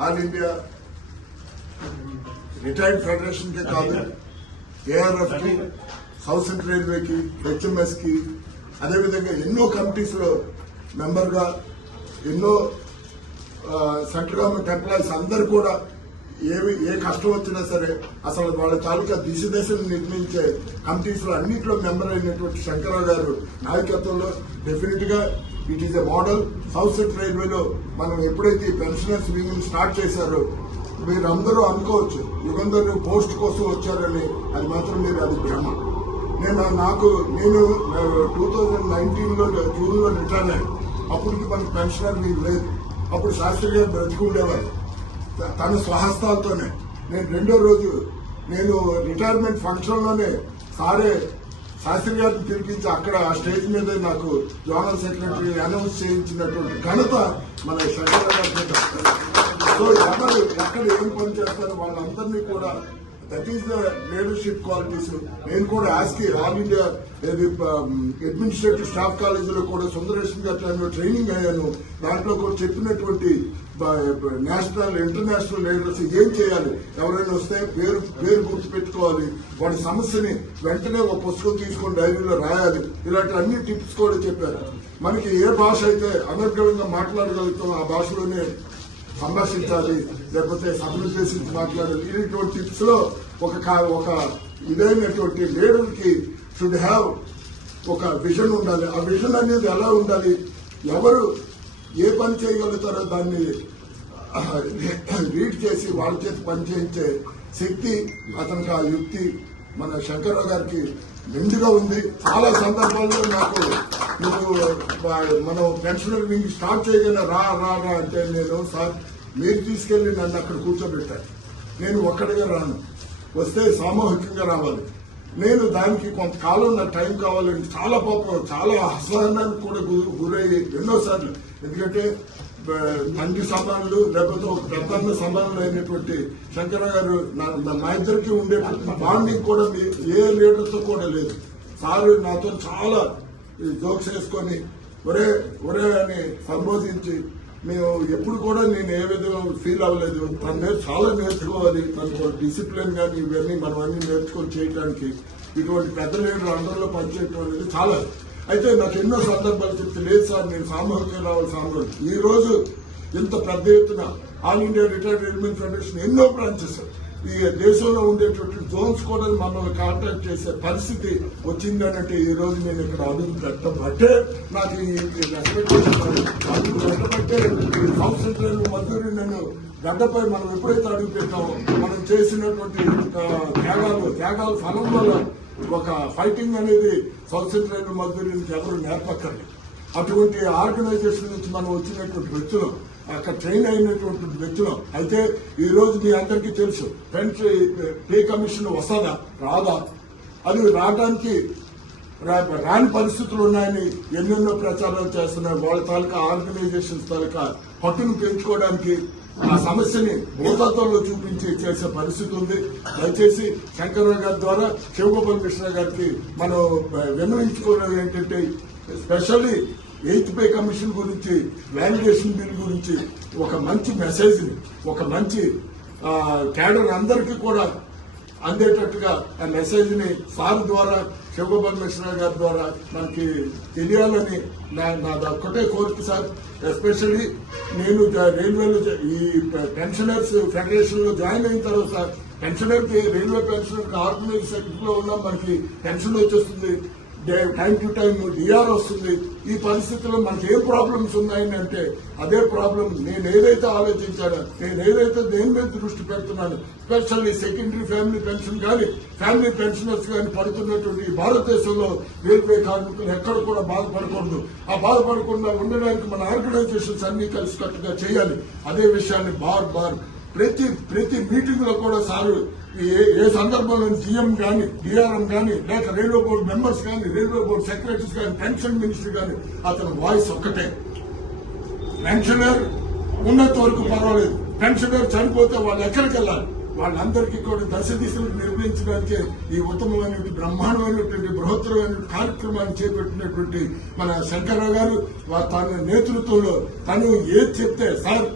All India retired federation కే కాదు, ARF కి, south central రైల్వేకి, HMS కి, అదేవిధంగా ఎన్నో కమిటీస్ లో మెంబర్ గా ఎన్నో సెంట్రల్ గవర్నమెంట్ ఎంప్లాయీస్ అందరూ కూడా ఏ కష్టం వచ్చినా సరే అసలు వాళ్ళ తాలూకా దిశను నిర్మించే కమిటీస్ లో అన్నింటిలో మెంబర్ అయినటువంటి శంకరరావు గారు నాయకత్వంలో డెఫినెట్ గా it is a model. South central రైల్వేలో మనం ఎప్పుడైతే ఈ పెన్షనర్స్ వింగ్ స్టార్ట్ చేశారో మీరు అందరూ అనుకోవచ్చు యుగంధర్ పోస్ట్ కోసం వచ్చారని, అది మాత్రం మీరు అది భ్రమ. నేను 2019లో జూన్ లో రిటైర్ అయ్యాను. అప్పటికి మనకు పెన్షనర్ వింగ్ లేదు. అప్పుడు శాస్త్రి గారు బ్రతికుండేవారు. తన స్వహస్తాలతోనే నేను రెండో రోజు నేను రిటైర్మెంట్ ఫంక్షన్ లోనే శాస్త్రి గారిని పిలిపించి అక్కడ ఆ స్టేజ్ మీద నాకు జోనల్ సెక్రటరీ అనౌన్స్ చేయించినటువంటి ఘనత మన శంకరరావు గారు. సో ఎవరు ఎక్కడ ఏం పని చేస్తారో వాళ్ళందరినీ కూడా that is the leadership qualities. నేను కూడా ఆస్కి ఆల్ ఇండియా అడ్మినిస్ట్రేటివ్ స్టాఫ్ కాలేజీలో కూడా సుందరేషన్ గారి టైంలో ట్రైనింగ్ అయ్యాను. దాంట్లో కూడా చెప్పినటువంటి నేషనల్ ఇంటర్నేషనల్ లీడర్స్ ఏం చేయాలి, ఎవరైనా వస్తే పేరు గుర్తు పెట్టుకోవాలి, వాడి సమస్యని వెంటనే ఒక పుస్తకం తీసుకొని డైరీలో రాయాలి, ఇలాంటి అన్ని టిప్స్ కూడా చెప్పారు. మనకి ఏ భాష అయితే అనర్గళంగా మాట్లాడగలుగుతాం ఆ భాషలోనే సంభాషించాలి, లేకపోతే సబ్మిట్ మాట్లాడాలి. ఇటువంటి టిప్స్ లో ఒక ఇదైనటువంటి లీడర్ కి షుడ్ హ్యావ్ ఒక విజన్ ఉండాలి. ఆ విజన్ అనేది ఎలా ఉండాలి, ఎవరు ఏ పని చేయగలుగుతారో దాన్ని రీడ్ చేసి వాళ్ళ చేతి పని చేయించే శక్తి అతనికి, ఆ యుక్తి మన శంకరరావు గారికి మెండుగా ఉంది. చాలా సందర్భాల్లో నాకు మనం పెన్షనర్ వింగ్ స్టార్ట్ చేయగల రా అంటే నేను సార్ మీరు తీసుకెళ్లి నన్ను అక్కడ కూర్చోబెట్టారు. నేను ఒక్కడిగా రాను, వస్తే సామూహికంగా రావాలి. నేను దానికి కొంతకాలం నాకు టైం కావాలని చాలా అసహనానికి కూడా గురయ్యి ఎన్నోసార్లు. ఎందుకంటే తండ్రి సమానులు లేకపోతే ఒక పెద్దన్న సమానులు అయినటువంటి శంకరరావు గారు మా ఇద్దరికి ఉండేటువంటి బాండింగ్ కూడా ఏ లీడర్తో కూడా లేదు. సారు నాతో చాలా జోక్స్ వేసుకొని ఒరే అని సంబోధించి మేము ఎప్పుడు కూడా నేను ఏ విధంగా ఫీల్ అవ్వలేదు. తన చాలా నేర్చుకోవాలి, తనకు డిసిప్లిన్ కానీ ఇవన్నీ మనం అన్ని నేర్చుకొని చేయడానికి ఇటువంటి పెద్ద లీడర్ అందరిలో పనిచేయడం అనేది చాలా. అయితే నాకు ఎన్నో సందర్భాలు చెప్తే లేదు సార్ నేను సామూహికంగా రావాలి. ఈ రోజు ఇంత పెద్ద ఎత్తున all India retired railway federation ఎన్నో బ్రాంచెస్ ఈ దేశంలో ఉండేటువంటి జోన్స్ కూడా మనల్ని కాంటాక్ట్ చేసే పరిస్థితి వచ్చిందనంటే ఈ రోజు నేను ఇక్కడ అడుగు పెట్టబట్టే నాకు ఈ పెట్టబట్టే సౌత్ సెంట్రల్ మద్దూరి నన్ను గడ్డపై మనం ఎప్పుడైతే అడుగు పెట్టామో మనం చేసినటువంటి త్యాగాల ఫలం వల్ల ఒక ఫైటింగ్ అనేది సౌత్ సెంట్రల్ మద్దూరి నుంచి ఎవరు నేర్పక్కర్లేదు. అటువంటి ఆర్గనైజేషన్ నుంచి మనం వచ్చినటువంటి వ్యక్తులు, అక్కడ ట్రైన్ అయినటువంటి వ్యక్తులు. అయితే ఈ రోజు మీ అందరికీ తెలుసు పే కమిషన్ వస్తుందా రాదా, అది రావడానికి రాని పరిస్థితులు ఉన్నాయని ఎన్నెన్నో ప్రచారాలు చేస్తున్నారు. వాళ్ళ తాలూకా ఆర్గనైజేషన్స్ తాలూకా పట్టును పెంచుకోవడానికి ఆ సమస్యని భూతత్వంలో చూపించి చేసే పరిస్థితి ఉంది. దయచేసి శంకరరావు గారి ద్వారా శివగోపాల్ మిశ్రా గారికి మనం విన్నవించుకోవడం ఏంటంటే స్పెషల్లీ 8th పే కమిషన్ గురించి, వాలిడేషన్ బిల్ గురించి ఒక మంచి మెసేజ్ ని, ఒక మంచి క్యాడర్ అందరికీ కూడా అందేటట్టుగా ఆ మెసేజ్ ని సార్ ద్వారా శివగోపాల్ మిశ్రా గారి ద్వారా మనకి తెలియాలని నాది ఒక్కటే కోరిక సార్. ఎస్పెషల్లీ నేను రైల్వేలో ఈ పెన్షనర్స్ ఫెడరేషన్ లో జాయిన్ అయిన తర్వాత పెన్షనర్ రైల్వే పెన్షనర్ ఆర్గనైజ్ సెక్రటరీలో ఉన్నాం, మనకి పెన్షన్ వచ్చేస్తుంది, టైం టు టైం డిఆర్ వస్తుంది. ఈ పరిస్థితుల్లో మనకి ఏ ప్రాబ్లమ్స్ ఉన్నాయని అంటే అదే ప్రాబ్లం నేను ఏదైతే ఆలోచించానో, నేను ఏదైతే దేని మీద దృష్టి పెడుతున్నాను, స్పెషల్లీ సెకండరీ ఫ్యామిలీ పెన్షన్ కానీ ఫ్యామిలీ పెన్షనర్స్ కానీ పడుతున్నటువంటి భారతదేశంలో రైల్వే కార్మికులు ఎక్కడ కూడా బాధపడకూడదు. ఆ బాధపడకుండా ఉండడానికి మన ఆర్గనైజేషన్స్ అన్ని కలిసికట్టుగా చేయాలి. అదే విషయాన్ని బార్ ప్రతి మీటింగ్ లో కూడా సారు ఏ సందర్భంలో జీఎం కానీ డిఆర్ఎం కానీ లేక రైల్వే బోర్డు మెంబర్స్ కానీ రైల్వే బోర్డు సెక్రటరీస్ కానీ పెన్షన్ మినిస్టర్ కానీ అతని వాయిస్ ఒక్కటే. పెన్షనర్ ఉన్నంత వరకు పర్వాలేదు, పెన్షనర్ చనిపోతే వాళ్ళు ఎక్కడికి వెళ్ళాలి, వాళ్ళందరికీ కూడా దశ దిశలు నిర్వహించడానికి ఈ ఉత్తమమైనటువంటి బ్రహ్మాండమైనటువంటి బృహత్తరమైన కార్యక్రమాన్ని చేపట్టినటువంటి మన శంకరరావు గారు తన నేతృత్వంలో తను ఏది చెప్తే సార్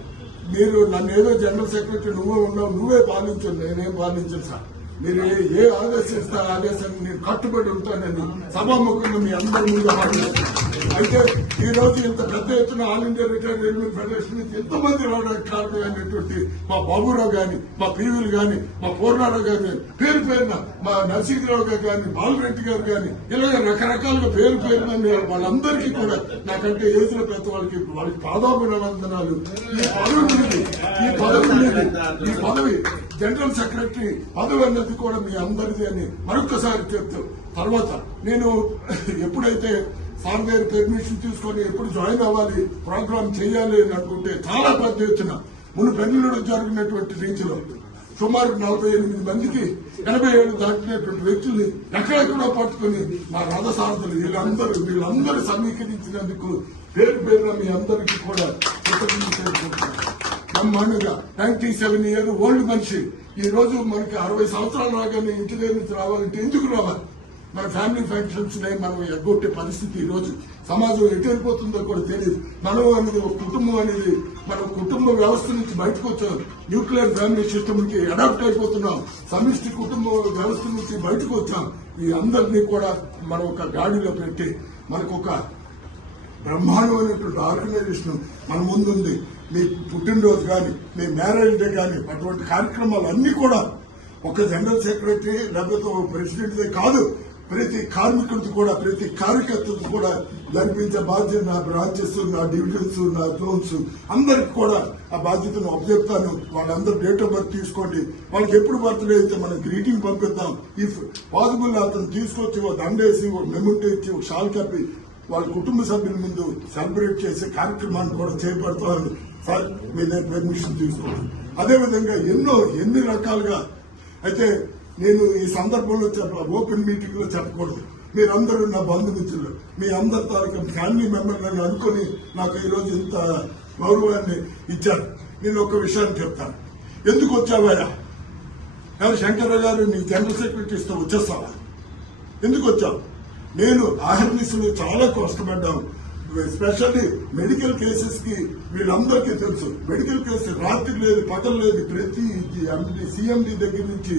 మీరు నన్ను ఏదో జనరల్ సెక్రటరీ నువ్వే ఉన్నావు, నువ్వే పాలించు, నేనేం పాలించను సార్. మీరు ఏ ఆదేశిస్తే ఆదేశాన్ని నేను కట్టుబడి ఉంటానని సభాముఖంగా మీ అందరి ముందు మాట్లాడుతున్నాను. అయితే ఈ రోజు ఇంత పెద్ద ఎత్తున all India retired railway federation నుంచి ఎంతమంది రావడానికి కారణమైనటువంటి మా బాబురావు గాని, మా పీవీలు గాని, మా పూర్ణారావు గారు పేరు పేరున, మా నరసింహరావు గారు గాని, బాలరెడ్డి గారు గాని, ఇలాగ రకరకాలుగా పేరు పేరున వాళ్ళందరికీ కూడా నాకంటే ఏజ్ లో పెద్ద వాళ్ళకి పాదాభివందనాలు. ఈ పదవి జనరల్ సెక్రటరీ పదవి అన్నది కూడా మీ అందరిది అని మరొకసారి చెప్తూ, తర్వాత నేను ఎప్పుడైతే సార్ గారి పర్మిషన్ తీసుకొని ఎప్పుడు జాయిన్ అవ్వాలి, ప్రోగ్రామ్ చేయాలి అని అనుకుంటే చాలా పెద్ద ఎత్తున పెళ్లిలో జరిగినటువంటి రీతిలో సుమారు 48 మందికి 87 దాటినటువంటి వ్యక్తుల్ని ఎక్కడెక్కడో పట్టుకుని మా రథసారథులు వీళ్ళందరూ సమీకరించినందుకు పేరు పేరున మీ అందరికీ కూడా బ్రహ్మాండంగా 97 ఇయర్ ఓల్డ్ మనిషి ఈ రోజు మనకి 60 సంవత్సరాలు రాగానే ఇంటి దగ్గర నుంచి రావాలంటే ఎందుకు రావాలి? మన ఫ్యామిలీ ఫంక్షన్స్ మనం ఎగ్గొట్టే పరిస్థితి ఈ రోజు సమాజం ఎటు వెళ్ళిపోతుందో కూడా తెలియదు. మనం అనేది ఒక కుటుంబం అనేది మనం కుటుంబ వ్యవస్థ నుంచి బయటకు వచ్చాం, న్యూక్లియర్ ఫ్యామిలీ సిస్టమ్ కి అడాప్ట్ అయిపోతున్నాం, సమిష్టి కుటుంబ వ్యవస్థ నుంచి బయటకు వచ్చాం. ఈ అందరినీ కూడా మనం ఒక గాడిలో పెట్టి మనకు ఒక బ్రహ్మాండమైనటువంటి ఆర్గనైజేషన్ మన ముందుంది. మీ పుట్టినరోజు కానీ, మీ మ్యారేజ్ డే కానీ, అటువంటి కార్యక్రమాలు అన్ని కూడా ఒక జనరల్ సెక్రటరీ లేకపోతే ప్రెసిడెంట్ దే కాదు, ప్రతి కార్మికుడికి కూడా, ప్రతి కార్యకర్తకు కూడా జరిపించే బాధ్యత నా బ్రాంచెస్, నా డివిజన్స్, నా జోన్స్ అందరికి కూడా ఆ బాధ్యతను అప్పచెప్తాను. వాళ్ళందరూ డేట్ ఆఫ్ బర్త్ తీసుకోండి, వాళ్ళకి ఎప్పుడు బర్త్డే అయితే మనం గ్రీటింగ్ పంపిద్దాం. ఇఫ్ పాసిబుల్ అతను తీసుకొచ్చి ఒక దండేసి, ఒక మెమెంటో ఇచ్చి, ఒక షాల్ కప్పి వాళ్ళ కుటుంబ సభ్యుల ముందు సెలబ్రేట్ చేసే కార్యక్రమాన్ని కూడా చేపడతామని సార్ మీ దగ్గర పర్మిషన్ తీసుకోండి. అదేవిధంగా ఎన్ని రకాలుగా అయితే నేను ఈ సందర్భంలో ఓపెన్ మీటింగ్ లో చెప్పకూడదు. మీరందరూ నా బంధుమిత్రులు, మీ అందరి తాలూకా ఫ్యామిలీ మెంబర్లను అనుకుని నాకు ఈరోజు ఇంత గౌరవాన్ని ఇచ్చారు. నేను ఒక విషయాన్ని చెప్తాను. ఎందుకు వచ్చావయ్యా? శంకర్రావు గారు నీ జనరల్ సెక్రటరీతో వచ్చేస్తావా? ఎందుకు వచ్చావు? నేను ఆహర్నిసులు చాలా కష్టపడ్డాను. ఎస్పెషల్లీ మెడికల్ కేసెస్ కి వీళ్ళందరికీ తెలుసు. మెడికల్ కేసెస్ రాత్రి లేదు, పగలు లేదు, ప్రతి సీఎండీ దగ్గర నుంచి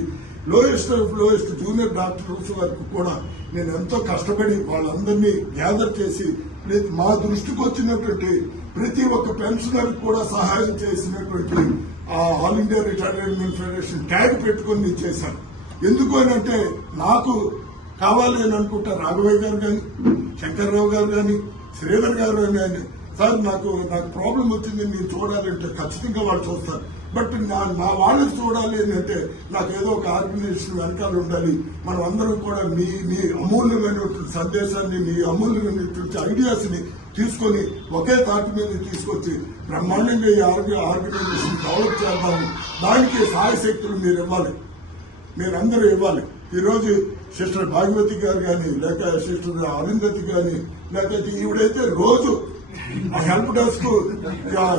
లోయెస్ట్ జూనియర్ డాక్టర్స్ వరకు కూడా నేను ఎంతో కష్టపడి వాళ్ళందరినీ గ్యాదర్ చేసి మా దృష్టికి వచ్చినటువంటి ప్రతి ఒక్క పెన్షనర్ కూడా సహాయం చేసినటువంటి all India retired federation tag పెట్టుకుని చేశాను. ఎందుకు అంటే నాకు కావాలి అని అనుకుంటా రాఘవయ్య గారు కానీ, శంకర్రావు గారు కానీ, శ్రీధర్ గారు కానీ, సార్ నాకు ప్రాబ్లం వచ్చింది నేను చూడాలంటే ఖచ్చితంగా వాళ్ళు చూస్తారు. బట్ నా వాళ్ళకి చూడాలి అని అంటే నాకు ఏదో ఒక ఆర్గనైజేషన్ వెనకాల ఉండాలి. మనం అందరం కూడా మీ అమూల్యమైనటువంటి సందేశాన్ని, మీ అమూల్యమైనటువంటి ఐడియాస్ ని తీసుకొని ఒకే తాటి మీద తీసుకొచ్చి బ్రహ్మాండంగా ఈ ఆర్గనైజేషన్ డెవలప్ చేద్దాము. దానికి సహాయశక్తులు మీరు ఇవ్వాలి, మీరందరూ ఇవ్వాలి. ఈ రోజు సిస్టర్ భాగవతి గారు కానీ, లేక సిస్టర్ అరుంధతి కానీ, లేకపోతే ఈవిడైతే రోజు help desk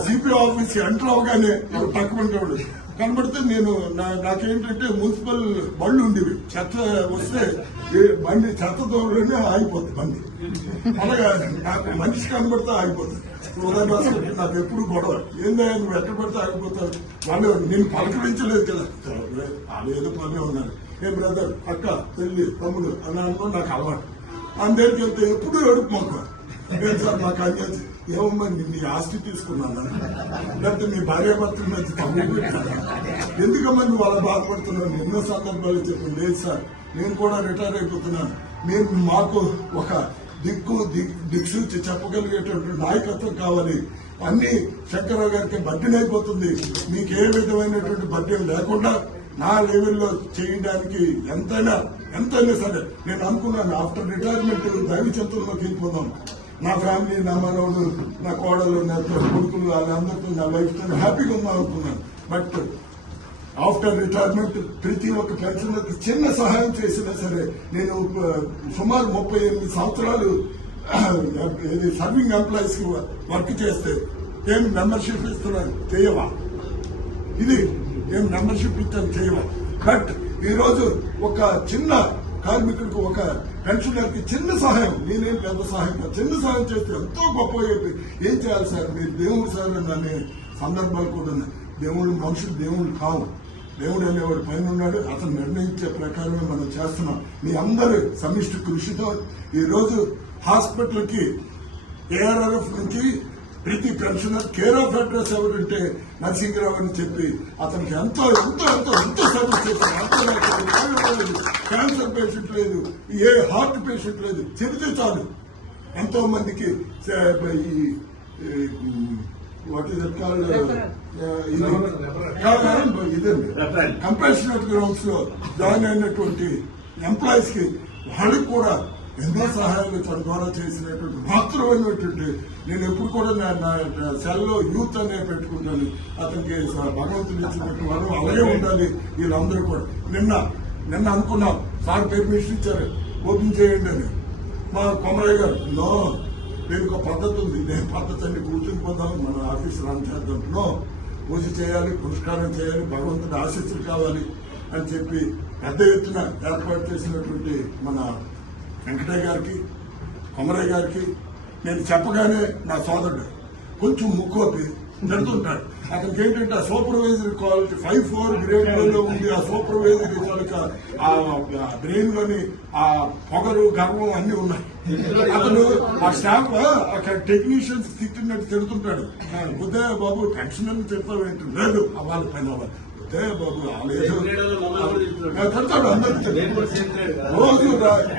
CP office enter అవగానే తక్కువ కనబడితే నేను నాకేంటంటే మున్సిపల్ బళ్ళు ఉండేవి, చెత్త వస్తే బండి చెత్త దూరంలోనే ఆగిపోతుంది బండి. అలాగా నాకు మనిషి కనబడితే ఆగిపోతుంది. ఉదాహరణ నాకు ఎప్పుడు గొడవ, ఏందా నువ్వు ఎక్కడ పడితే ఆగిపోతావు, వాళ్ళు నేను పలకరించలేదు కదా, వాళ్ళు ఏదో పని ఉన్నారు. ఏ బ్రదర్, అక్క, చెల్లి, తమ్ముడు అని అనుకో నాకు అలవాటు. అందరికి వెళ్తే ఎప్పుడు ఏడుపు మాకు సార్ నాకు అన్యాయం. ఏమమ్మా నీ ఆస్తి తీసుకున్నాను, లేకపోతే మీ భార్యాభర్తల మధ్య తమ్ముడు ఎందుకమ్మా నువ్వు అలా బాధపడుతున్నాను? ఎన్నో సందర్భాలు చెప్పాను. లేదు సార్, నేను కూడా రిటైర్ అయిపోతున్నాను, నేను మాకు ఒక దిక్సూచి చెప్పగలిగేటువంటి నాయకత్వం కావాలి. అన్ని శంకర్రావు గారికి బడ్డెన్ అయిపోతుంది, మీకు ఏ విధమైనటువంటి బడ్డెన్ లేకుండా నా లెవెల్లో చేయడానికి ఎంతైనా సరే నేను అనుకున్నాను. ఆఫ్టర్ రిటైర్మెంట్ దైవ చెంతల్లోకి వెళ్ళిపోదాం. నా ఫ్యామిలీ, నా మనవుడు, నా కోడలు, నా కొడుకులు, వాళ్ళందరితో నా లైఫ్ తో హ్యాపీగా ఉందాం అనుకున్నాను. బట్ ఆఫ్టర్ రిటైర్మెంట్ ప్రతి ఒక్క పెన్షనర్కి చిన్న సహాయం చేసినా సరే, నేను సుమారు 38 సంవత్సరాలు సర్వింగ్ ఎంప్లాయీస్ కి వర్క్ చేస్తే ఏం మెంబర్షిప్ ఇస్తున్నాను చేయవా? ఇది ఏం మెంబర్షిప్ ఇస్తాను చేయవా? బట్ ఈ రోజు ఒక చిన్న కార్మికుడికి, ఒక పెన్షనర్ కి చిన్న సహాయం, నేనేం పెద్ద సహాయం కాదు, చిన్న సహాయం చేస్తే ఎంతో గొప్ప. ఏం చేయాలి సార్, మీరు దేవుడు సార్ నన్ను సందర్భాలు కూడా ఉన్నాయి. మనుషులు దేవుళ్ళు కావు. దేవుడు అనేవాడు పైన ఉన్నాడు. అతను నిర్ణయించే ప్రకారమే మనం చేస్తున్నాం. మీ అందరి సమిష్టి కృషితో ఈరోజు హాస్పిటల్ కి ఏఆర్ఆర్ఎఫ్ నుంచి ప్రతి పెన్షనర్ కేర్ ఆఫ్ అడ్రస్ ఎవరంటే నరసింహరావు అని చెప్పి అతనికి ఎంతో ఎంతో ఎంతో ఎంతో సర్వీస్ చేశారు. క్యాన్సర్ పేషెంట్ లేదు, ఏ హార్ట్ పేషెంట్ లేదు, చెబితే చాలు ఎంతో మందికి వాట్ ఈస్ ఇట్ కాల్డ్ ఇదండి కంపాషనేట్ గ్రౌండ్స్ లో జాయిన్ అయినటువంటి ఎంప్లాయీస్ కి వాళ్ళకి కూడా ఎన్నో సహాయాలు తన ద్వారా చేసినటువంటి మాత్రమైనటువంటి నేను ఎప్పుడు కూడా నా సెల్లో యూత్ అనే పెట్టుకుంటాను. అతనికి భగవంతుడు ఇచ్చినట్టు వాళ్ళు అలాగే ఉండాలి. వీళ్ళందరూ కూడా నిన్న అనుకున్నాం సార్ పర్మిషన్ ఇచ్చారు ఓపెన్ చేయండి అని. మా కొమరయ్య గారు నో, దీనికి ఒక పద్ధతి ఉంది, నేను పద్ధతి అన్ని కూర్చుని పోదాం, మన ఆఫీస్ రన్ చేద్దాం, నో పూజ చేయాలి, పురస్కారం చేయాలి, భగవంతుడి ఆశీస్సులు కావాలి అని చెప్పి పెద్ద ఎత్తున ఏర్పాటు చేసినటువంటి మన వెంకటయ్య గారికి, కొమరయ్య గారికి నేను చెప్పగానే నా సోదరుడు కొంచెం ముక్కోపి జరుగుతుంటాడు. అతనికి ఏంటంటే ఆ సూపర్వైజర్ క్వాలిటీ 5-4 గ్రేడ్ లో ఉంది. ఆ సూపర్వైజర్ తాలూకా ఆ బ్రెయిన్ లోని ఆ పొగరు గర్వం అన్ని ఉన్నాయి. అతను ఆ స్టాఫ్ అక్కడ టెక్నీషియన్స్ తిట్టినట్టు తిడుతుంటాడు. బుద్ధే బాబు టెన్షన్ అని తిడతావేంటి, లేదు వాళ్ళ పైన బుద్ధే బాబు తిడతాడు అందరూ. రోజు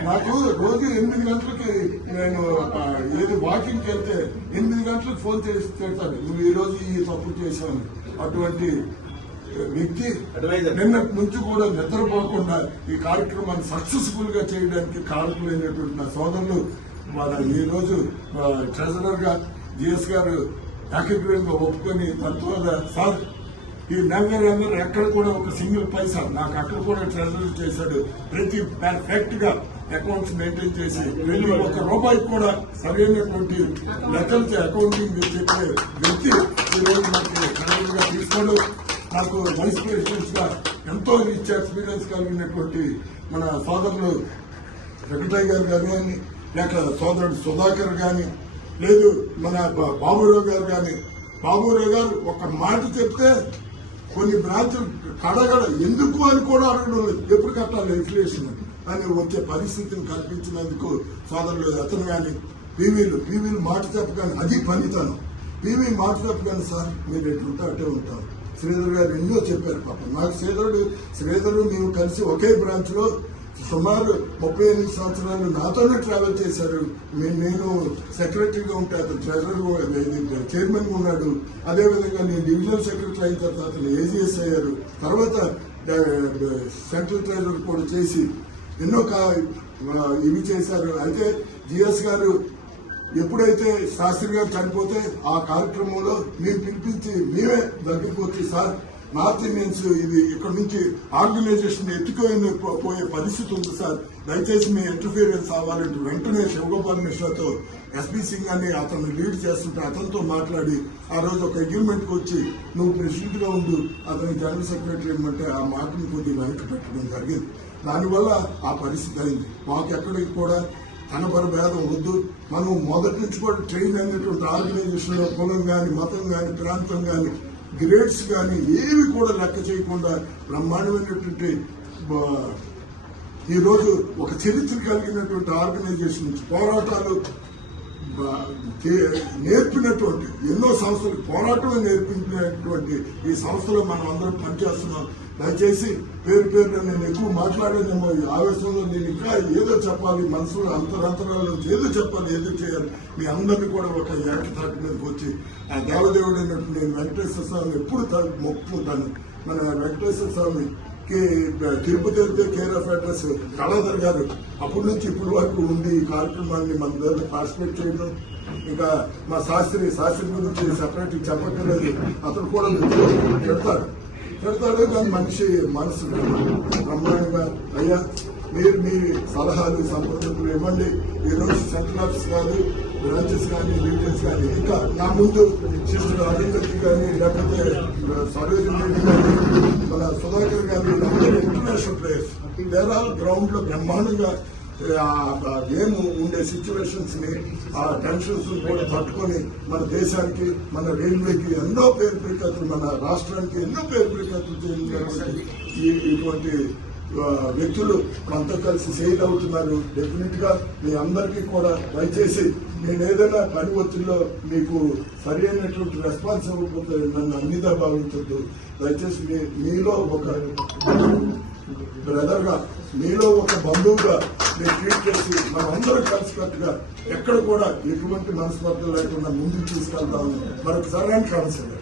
నాకు రోజు 8 గంటలకి నేను ఏది వాకింగ్కి వెళ్తే 8 గంటలకు ఫోన్ చేసి తిడతాడు, నువ్వు ఈ రోజు ఈ తప్పు చేశావు. అటువంటి వ్యక్తి నిన్నటి నుంచి కూడా నిద్రపోకుండా ఈ కార్యక్రమాన్ని సక్సెస్ఫుల్ గా చేయడానికి కారకులైనటువంటి నా సోదరులు ఈ రోజు ట్రెజరర్ గా జిఎస్ గారు ఏకగ్రీవంగా ఒప్పుకొని తద్వారా సార్ ఈ నెవర్ ఎక్కడ కూడా ఒక సింగిల్ పైసా నాకు అక్కడ కూడా ట్రెజరీ చేశాడు. ప్రతి పర్ఫెక్ట్ గా అకౌంట్స్ మెయింటైన్ చేసి వెళ్ళి ఒక రూపాయికి కూడా సరైనటువంటి లెక్కలతో అకౌంటింగ్ చెప్పే వ్యక్తి ఈ రోజు నాకు ట్రెజరీ గా తీసుకోడు. నాకు వైస్ ప్రెసిడెంట్స్ గా ఎంతో రిచ్ ఎక్స్పీరియన్స్ కలిగినటువంటి మన సోదరులు వెంకటయ్య గారు కానీ, లేక సోదరుడు సుధాకర్ గాని, లేదు మన బాబురావు గారు కానీ. బాబురావు గారు ఒక మాట చెప్తే కొన్ని బ్రాంచులు కడగడ ఎందుకు అని కూడా అడగడం లేదు, ఎప్పుడు కట్టాలి ఇన్ఫ్లేషన్ అని వచ్చే పరిస్థితిని కల్పించినందుకు సోదరులు అతను కానీ, పీవీలు మాట చెప్పగానే అది పనితనం. పీవీ మాట చెప్పగానే సార్ మీరు ఎట్లుంటే అట్టే ఉంటారు. శ్రీధర్ గారు ఎన్నో చెప్పారు. పాపం నాకు శ్రీధరు మేము కలిసి ఒకే బ్రాంచ్ లో సుమారు 38 సంవత్సరాలు నాతోనే ట్రావెల్ చేశారు. నేను సెక్రటరీగా ఉంటే అతను ట్రెజరర్ చైర్మన్ గా ఉన్నాడు. అదేవిధంగా నేను డివిజనల్ సెక్రటరీ అయిన తర్వాత అతను ఏజీఎస్ అయ్యారు. తర్వాత సెంట్రల్ ట్రెజరర్ కూడా చేసి ఎన్నో ఇవి చేశారు. అయితే జిఎస్ గారు ఎప్పుడైతే శాస్త్రి గారు చనిపోతే ఆ కార్యక్రమంలో మేము పిలిపించి మేమే దగ్గరికి వచ్చి సార్ నార్త్ ఇండియన్స్ ఇది ఇక్కడ నుంచి ఆర్గనైజేషన్ పోయే పరిస్థితి ఉంది సార్, దయచేసి మీ ఇంటర్ఫీరెన్స్ అవ్వాలంటే వెంటనే శివగోపాల్ మిశ్రాతో ఎస్పీ సింగ్ అని అతను లీడ్ చేస్తుంటే అతనితో మాట్లాడి ఆ రోజు ఒక అగ్రిమెంట్ కి వచ్చి నువ్వు ప్రెసిడెంట్ గా ఉండు, అతని జనరల్ సెక్రటరీ ఏమంటే ఆ మాటను కొద్దిగా వెనక్కి పెట్టడం జరిగింది. దానివల్ల ఆ పరిస్థితి అయింది. మాకు ఎక్కడికి కూడా తనపర భేదం వద్దు, మనం మొదటి నుంచి కూడా ట్రైన్ అయినటువంటి ఆర్గనైజేషన్ లో కులం గాని, మతం గాని, ప్రాంతం గాని, గ్రేడ్స్ కానీ ఏవి కూడా లెక్క చేయకుండా బ్రహ్మాండమైనటువంటి ఈ రోజు ఒక చరిత్ర కలిగినటువంటి ఆర్గనైజేషన్ నుంచి పోరాటాలు నేర్పినటువంటి ఎన్నో సంస్థలకు పోరాటం నేర్పించినటువంటి ఈ సంస్థలో మనం అందరం పనిచేస్తున్నాం. దయచేసి పేరు నేను ఎక్కువ మాట్లాడానేమో ఈ ఆవేశంలో నేను ఇంకా ఏదో చెప్పాలి, మనసులో అంతరాంతరాల ఏదో చెప్పాలి, ఏదో చేయాలి. మీ అందరినీ కూడా ఒక ఏకతాటి మీదకి వచ్చి ఆ దేవదేవుడు అయినటువంటి వెంకటేశ్వర స్వామిని ఎప్పుడు మొక్కుతుంటాను. మన వెంకటేశ్వర స్వామి తిరుపతి వెళ్తే కేర్ ఆఫ్ అడ్రస్ కళాధర్ గారు అప్పటి నుంచి ఇప్పటి వరకు ఉండి ఈ కార్యక్రమాన్ని మన దగ్గర పార్టిసిపేట్ చేయడం. ఇంకా మా శాస్త్రి గురించి సెపరేట్ చెప్పక్కర్లేదు, అతను కూడా పెడతాడు కానీ మనిషి మనసు బ్రహ్మాండంగా అయ్యా మీరు మీ సలహాలు సంప్రదింపులు ఇవ్వండి. ఈరోజు సెంట్రల్ ఆఫీస్ కానీ, బ్రాంచెస్ కానీ, రీజన్స్ కానీ, ఇంకా నా ముందు సిస్టర్ అరుంధతి కానీ, లేకపోతే సరోజిని రెడ్డి కానీ, మన సుధాకర్ గారి ఇంటర్నేషనల్ ప్లేయర్స్ వేరే గ్రౌండ్ లో బ్రహ్మాండంగా ఏం ఉండే సిచ్యువేషన్స్ ని ఆ టెన్షన్స్ కూడా తట్టుకొని మన దేశానికి మన రైల్వేకి ఎన్నో పేరు ప్రఖ్యాతులు మన రాష్ట్రానికి ఎన్నో పేరు ప్రఖ్యాతులు చెందినటువంటి ఇటువంటి వ్యక్తులు మనతో కలిసి సెయిల్ అవుతున్నారు. డెఫినెట్ గా మీ అందరికీ కూడా దయచేసి నేను ఏదైనా పని ఒత్తిడిలో మీకు సరి అయినటువంటి రెస్పాన్స్ ఇవ్వకపోతే నన్ను అన్నిదా భావించద్దు. దయచేసి మీలో ఒక బ్రదర్ గా, మీలో ఒక బంధువుగా మీరు ట్రీట్ చేసి మనం అందరం కలిసికట్టుగా ఎక్కడ కూడా ఎటువంటి మనస్పర్ధలు లేకుండా ముందుకు తీసుకెళ్తామని మరొకసారి కాన్సెప్ట్